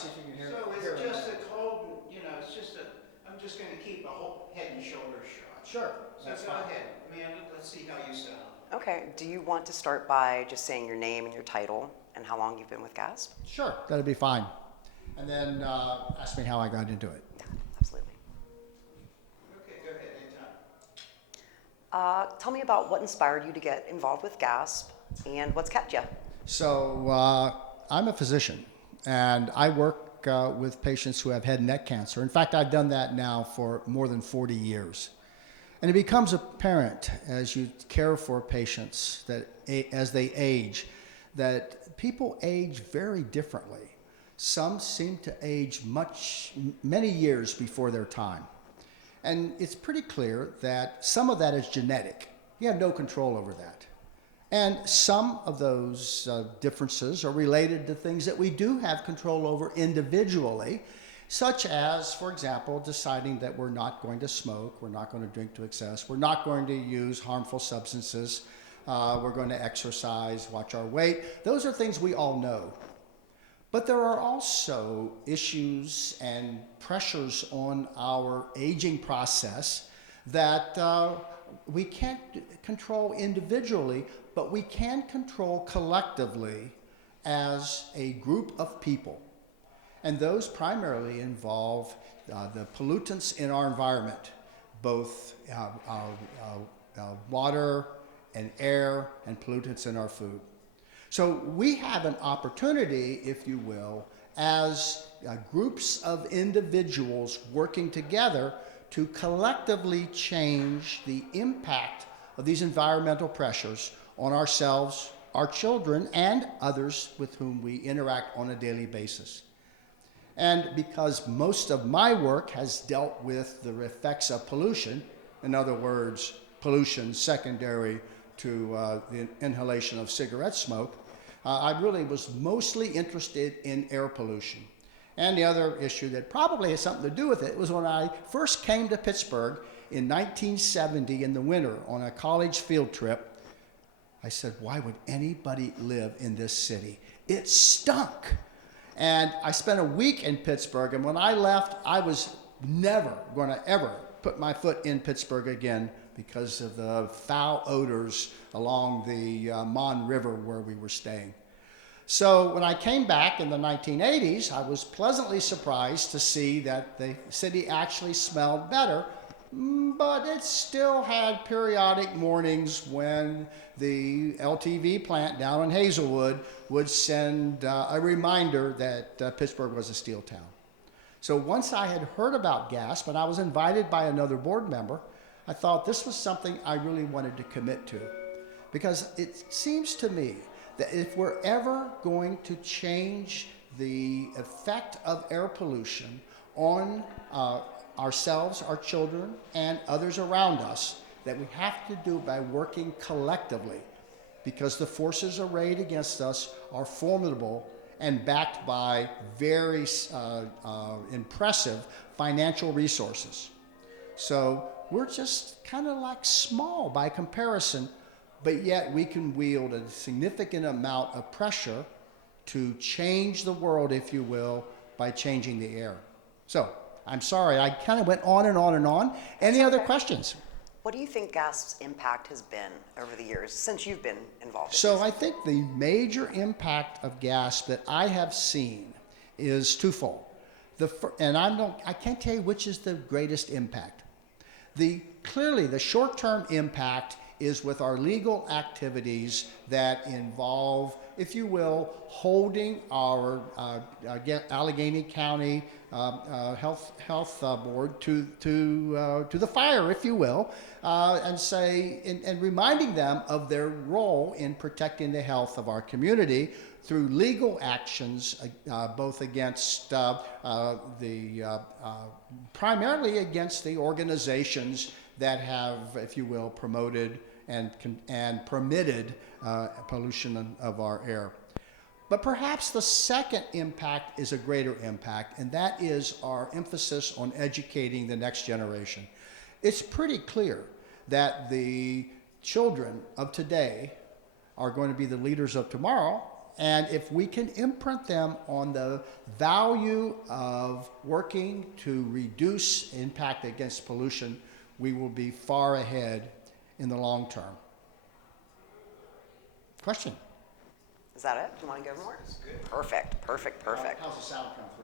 see if you can hear. So hear it's it just now. a cold, it's just I'm just gonna keep a whole head and shoulders shot. Sure, So that's go fine. ahead, Amanda, let's see how you sound. Okay, do you want to start by just saying your name and your title and how long you've been with GASP? Sure, that'd be fine. And then ask me how I got into it. Yeah, absolutely. Okay, go ahead, anytime. Tell me about what inspired you to get involved with GASP and what's kept you. So I'm a physician, and I work with patients who have head and neck cancer. In fact, I've done that now for more than 40 years. And it becomes apparent as you care for patients that as they age, that people age very differently. Some seem to age many years before their time. And it's pretty clear that some of that is genetic. You have no control over that. And some of those differences are related to things that we do have control over individually, such as, for example, deciding that we're not going to smoke, we're not going to drink to excess, we're not going to use harmful substances, we're going to exercise, watch our weight. Those are things we all know. But there are also issues and pressures on our aging process that we can't control individually, but we can control collectively as a group of people. And those primarily involve the pollutants in our environment, both water and air and pollutants in our food. So we have an opportunity, if you will, as groups of individuals working together to collectively change the impact of these environmental pressures on ourselves, our children, and others with whom we interact on a daily basis. And because most of my work has dealt with the effects of pollution, in other words, pollution secondary to the inhalation of cigarette smoke, I really was mostly interested in air pollution. And the other issue that probably has something to do with it was when I first came to Pittsburgh in 1970 in the winter on a college field trip. I said, why would anybody live in this city? It stunk. And I spent a week in Pittsburgh, and when I left, I was never going to ever put my foot in Pittsburgh again because of the foul odors along the Mon River where we were staying. So when I came back in the 1980s, I was pleasantly surprised to see that the city actually smelled better, but it still had periodic mornings when the LTV plant down in Hazelwood would send a reminder that Pittsburgh was a steel town. So once I had heard about GASP and I was invited by another board member, I thought this was something I really wanted to commit to. Because it seems to me that if we're ever going to change the effect of air pollution on ourselves, our children, and others around us, that we have to do by working collectively, because the forces arrayed against us are formidable and backed by very impressive financial resources. So we're just kind of like small by comparison, but yet we can wield a significant amount of pressure to change the world, if you will, by changing the air. So I'm sorry, I kind of went on and on and on. Any other questions? What do you think GASP's impact has been over the years since you've been involved? So I think the major impact of GASP that I have seen is twofold. I can't tell you which is the greatest impact. Clearly, the short-term impact is with our legal activities that involve, if you will, holding our Allegheny County Health Board to the fire, if you will, and reminding them of their role in protecting the health of our community through legal actions, both against primarily against the organizations that have, if you will, promoted and permitted pollution of our air. But perhaps the second impact is a greater impact, and that is our emphasis on educating the next generation. It's pretty clear that the children of today are going to be the leaders of tomorrow, And if we can imprint them on the value of working to reduce impact against pollution, we will be far ahead in the long term. Question? Is that it? Do you want to go more? That's good. Perfect, perfect, perfect. How's the sound come through?